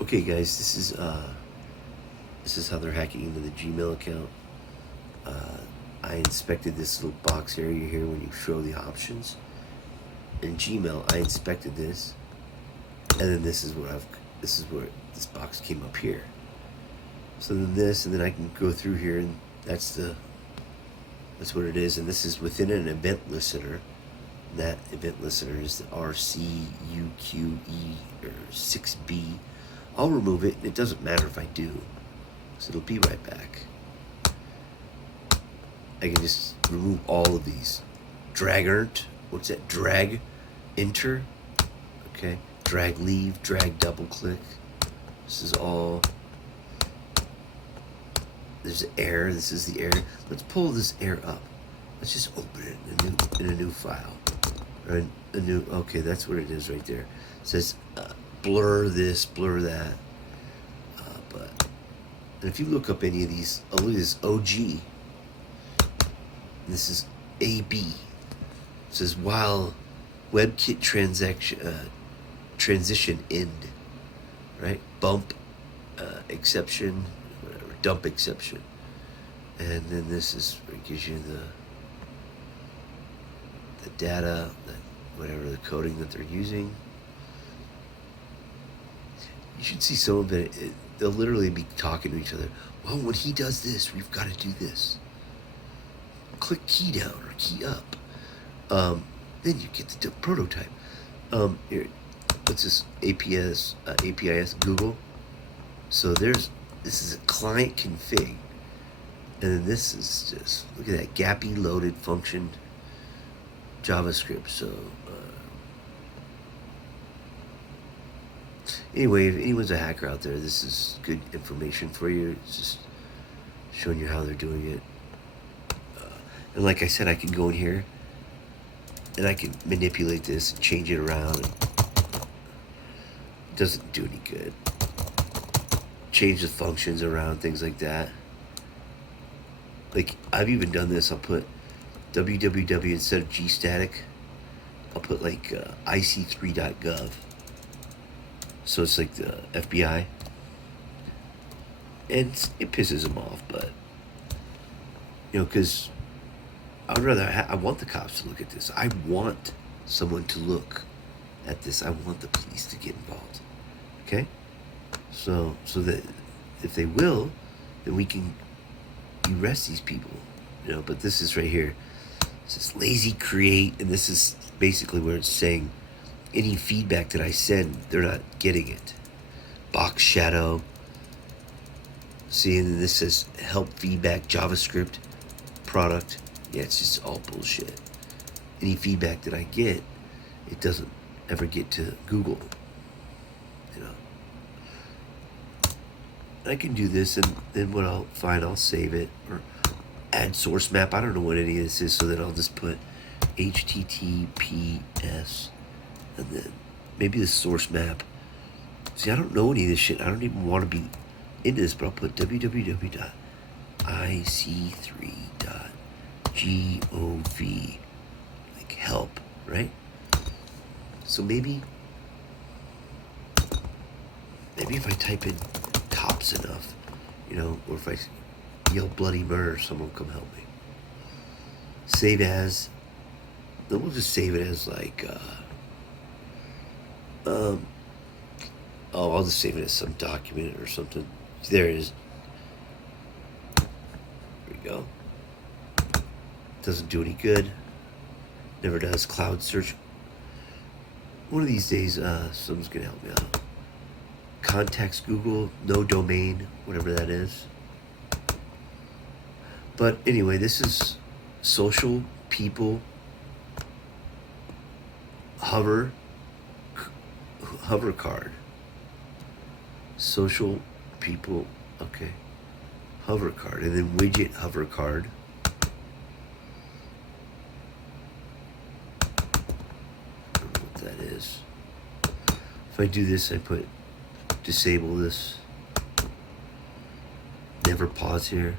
Okay, guys, this is how they're hacking into the Gmail account. I inspected this little box area here when you show the options. In Gmail, I inspected this, and then this is where this box came up here. So then this, and then I can go through here, and that's what it is. And this is within an event listener. That event listener is the RCUQE or 6B. I'll remove it. It doesn't matter if I do, so it'll be right back. I can just remove all of these. Drag what's that? Drag enter. Okay. Drag leave, drag double click. This is all. There's error. This is the error. Let's pull this error up. Let's just open it in a new file. Or a new. Okay, that's what it is right there. It says blur this, blur that. But and if you look up any of these, look at this OG. This is AB. It says while WebKit transition end, right? Bump exception, whatever, dump exception, and then this is it gives you the data, whatever the coding that they're using. You should see some of it. They'll literally be talking to each other. Well, when he does this, we've got to do this. Click key down or key up. Then you get the prototype. Here, what's this? APIS Google. So this is a client config, and then this is just look at that gappy loaded function JavaScript. So anyway, if anyone's a hacker out there, this is good information for you. It's just showing you how they're doing it. And like I said, I can go in here and I can manipulate this and change it around. It doesn't do any good. Change the functions around, things like that. Like, I've even done this. I'll put www instead of gstatic. I'll put like ic3.gov. So it's like the FBI. And it pisses them off, but, you know, because I would rather, I want the cops to look at this. I want someone to look at this. I want the police to get involved. Okay? So that if they will, then we can arrest these people. You know, but this is right here. It says lazy create, and this is basically where it's saying any feedback that I send, they're not getting it. Box shadow. See, and then this says help feedback JavaScript product. Yeah, it's just all bullshit. Any feedback that I get, it doesn't ever get to Google. You know. I can do this, and then what I'll find, I'll save it or add source map. I don't know what any of this is, so then I'll just put HTTPS, and then maybe the source map. See, I don't know any of this shit. I don't even want to be into this, but I'll put www.ic3.gov, like help, right? So maybe if I type in cops enough, you know, or if I yell bloody murder, someone will come help me. Save as, then we'll just save it as like, I'll just save it as some document or something. There it is. There we go. Doesn't do any good. Never does. Cloud search. One of these days, someone's gonna help me out. Contacts Google, no domain, whatever that is. But anyway, this is social people hover card. Social people, okay. Hover card, and then widget hover card. I don't know what that is. If I do this, I put disable this. Never pause here.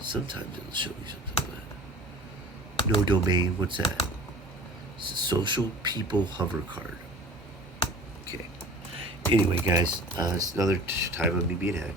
Sometimes it'll show me something, but no domain. What's that? It's a social people hover card. Okay. Anyway, guys, it's another time of me being hacked.